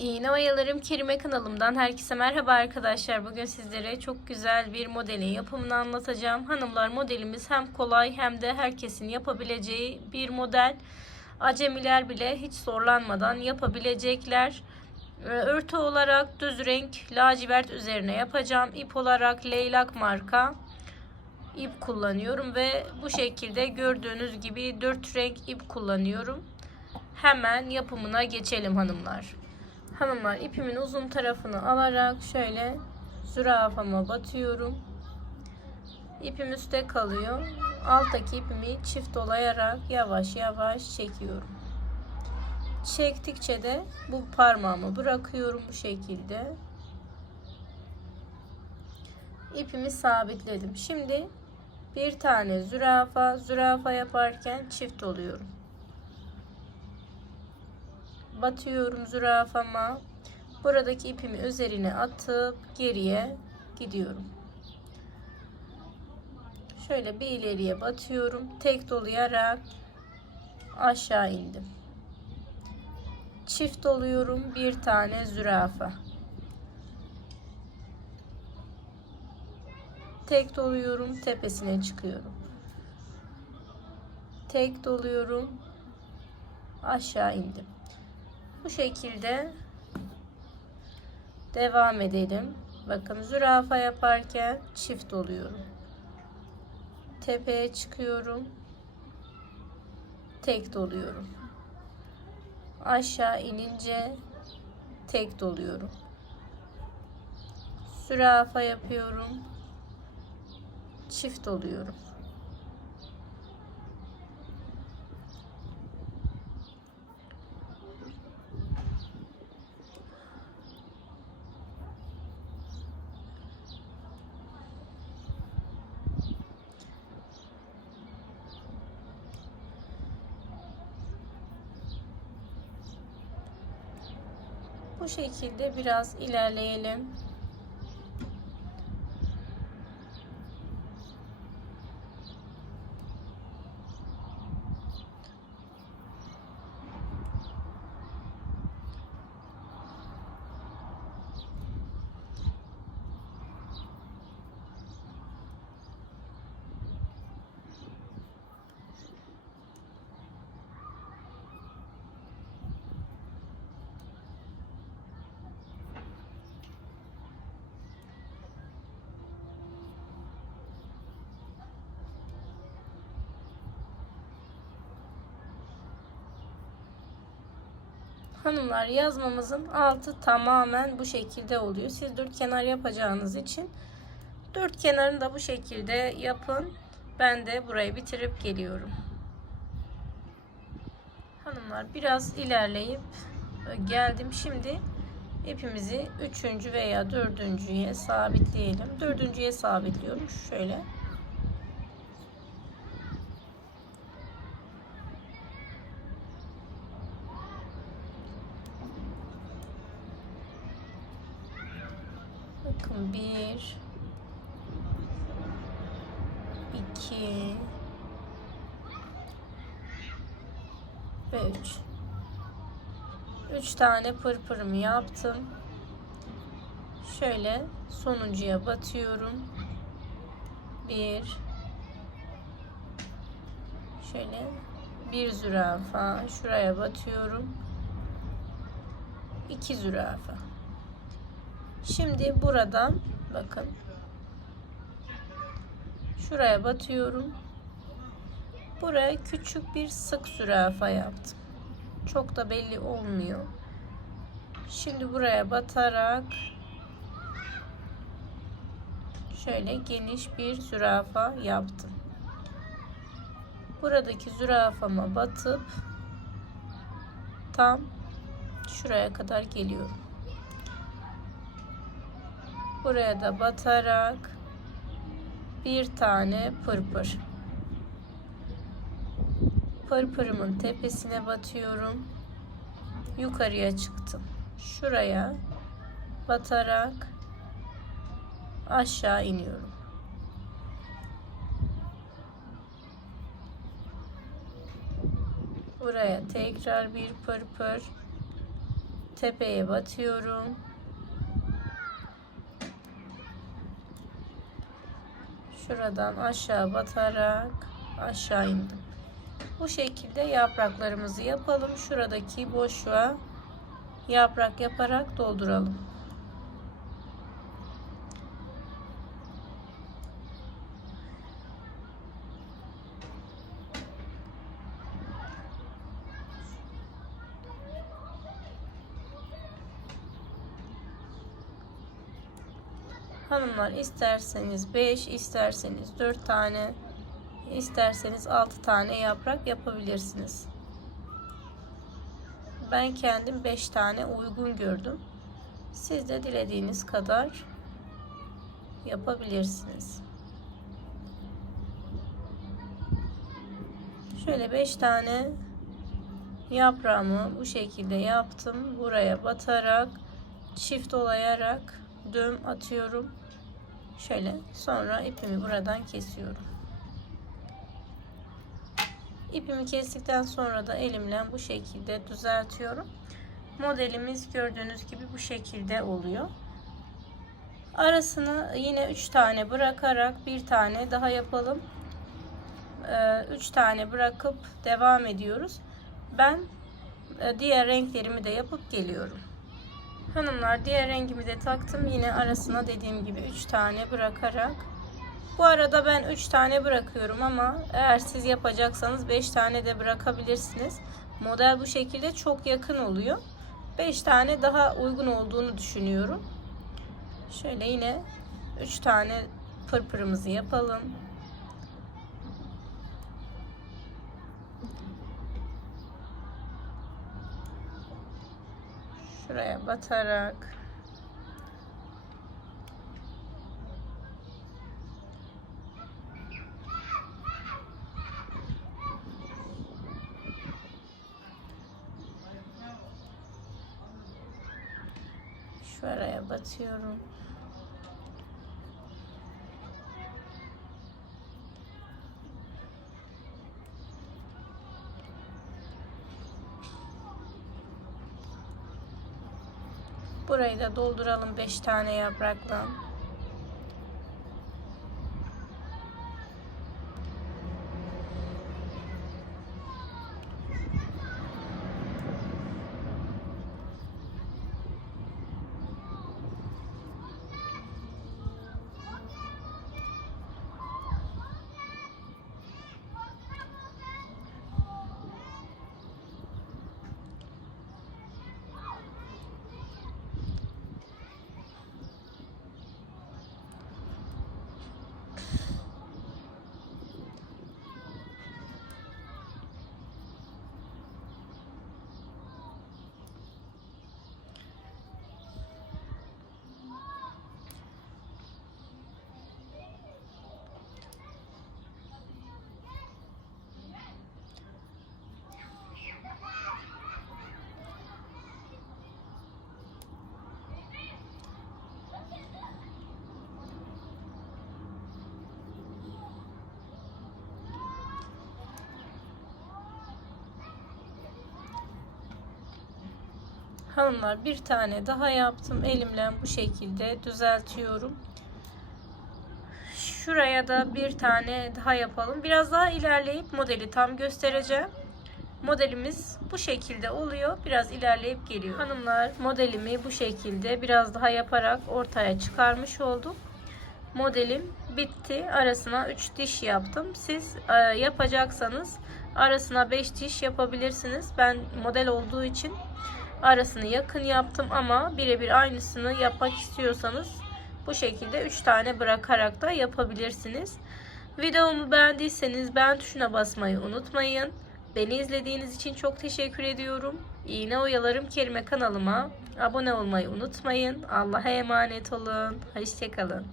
İğne Oyalarım Kerime kanalımdan herkese merhaba arkadaşlar. Bugün sizlere çok güzel bir modelin yapımını anlatacağım. Hanımlar modelimiz hem kolay hem de herkesin yapabileceği bir model. Acemiler bile hiç zorlanmadan yapabilecekler. Ee, Örtü olarak düz renk lacivert üzerine yapacağım. İp olarak leylak marka ip kullanıyorum ve bu şekilde gördüğünüz gibi 4 renk ip kullanıyorum. Hemen yapımına geçelim hanımlar. Hanımlar ipimin uzun tarafını alarak şöyle zürafama batıyorum. İpim üstte kalıyor. Alttaki ipimi çift dolayarak yavaş yavaş çekiyorum. Çektikçe de bu parmağımı bırakıyorum bu şekilde. İpimi sabitledim. Şimdi bir tane zürafa, zürafa yaparken çift oluyorum batıyorum zürafama. Buradaki ipimi üzerine atıp geriye gidiyorum. Şöyle bir ileriye batıyorum. Tek dolayarak aşağı indim. Çift doluyorum. Bir tane zürafa. Tek doluyorum. Tepesine çıkıyorum. Tek doluyorum. Aşağı indim. Bu şekilde devam edelim. Bakın zürafa yaparken çift oluyorum. Tepeye çıkıyorum. Tek doluyorum. Aşağı inince tek doluyorum. Zürafa yapıyorum. Çift oluyorum. Bu şekilde biraz ilerleyelim. Hanımlar yazmamızın altı tamamen bu şekilde oluyor. Siz dört kenar yapacağınız için dört kenarını da bu şekilde yapın. Ben de burayı bitirip geliyorum. Hanımlar biraz ilerleyip geldim. Şimdi ipimizi üçüncü veya dördüncüye sabitleyelim. Dördüncüye sabitliyorum. Şöyle. Bakın bir, iki ve üç. Üç tane pırpırımı yaptım. Şöyle sonuncuya batıyorum. Bir, şöyle bir zürafa şuraya batıyorum. İki zürafa. Şimdi buradan bakın şuraya batıyorum. Buraya küçük bir sık zürafa yaptım. Çok da belli olmuyor. Şimdi buraya batarak şöyle geniş bir zürafa yaptım. Buradaki zürafama batıp tam şuraya kadar geliyorum. Buraya da batarak bir tane pırpır. Pırpırımın tepesine batıyorum. Yukarıya çıktım. Şuraya batarak aşağı iniyorum. Buraya tekrar bir pırpır tepeye batıyorum. Şuradan aşağı batarak aşağı indim. Bu şekilde yapraklarımızı yapalım. Şuradaki boşluğa yaprak yaparak dolduralım. Hanımlar isterseniz 5, isterseniz 4 tane, isterseniz 6 tane yaprak yapabilirsiniz. Ben kendim 5 tane uygun gördüm. Siz de dilediğiniz kadar yapabilirsiniz. Şöyle 5 tane yaprağımı bu şekilde yaptım. Buraya batarak çift olayarak düğüm atıyorum. Şöyle sonra ipimi buradan kesiyorum. İpimi kestikten sonra da elimle bu şekilde düzeltiyorum. Modelimiz gördüğünüz gibi bu şekilde oluyor. Arasını yine 3 tane bırakarak bir tane daha yapalım. 3 ee, tane bırakıp devam ediyoruz. Ben e, diğer renklerimi de yapıp geliyorum. Hanımlar diğer rengimi de taktım. Yine arasına dediğim gibi 3 tane bırakarak. Bu arada ben 3 tane bırakıyorum ama eğer siz yapacaksanız 5 tane de bırakabilirsiniz. Model bu şekilde çok yakın oluyor. 5 tane daha uygun olduğunu düşünüyorum. Şöyle yine 3 tane pırpırımızı yapalım. Şuraya batarak şuraya batıyorum. Burayı da dolduralım 5 tane yaprakla. Hanımlar bir tane daha yaptım. Elimle bu şekilde düzeltiyorum. Şuraya da bir tane daha yapalım. Biraz daha ilerleyip modeli tam göstereceğim. Modelimiz bu şekilde oluyor. Biraz ilerleyip geliyor. Hanımlar modelimi bu şekilde biraz daha yaparak ortaya çıkarmış oldum. Modelim bitti. Arasına 3 diş yaptım. Siz e, yapacaksanız arasına 5 diş yapabilirsiniz. Ben model olduğu için arasını yakın yaptım ama birebir aynısını yapmak istiyorsanız bu şekilde 3 tane bırakarak da yapabilirsiniz. Videomu beğendiyseniz beğen tuşuna basmayı unutmayın. Beni izlediğiniz için çok teşekkür ediyorum. İğne oyalarım kelime kanalıma abone olmayı unutmayın. Allah'a emanet olun. Hoşçakalın.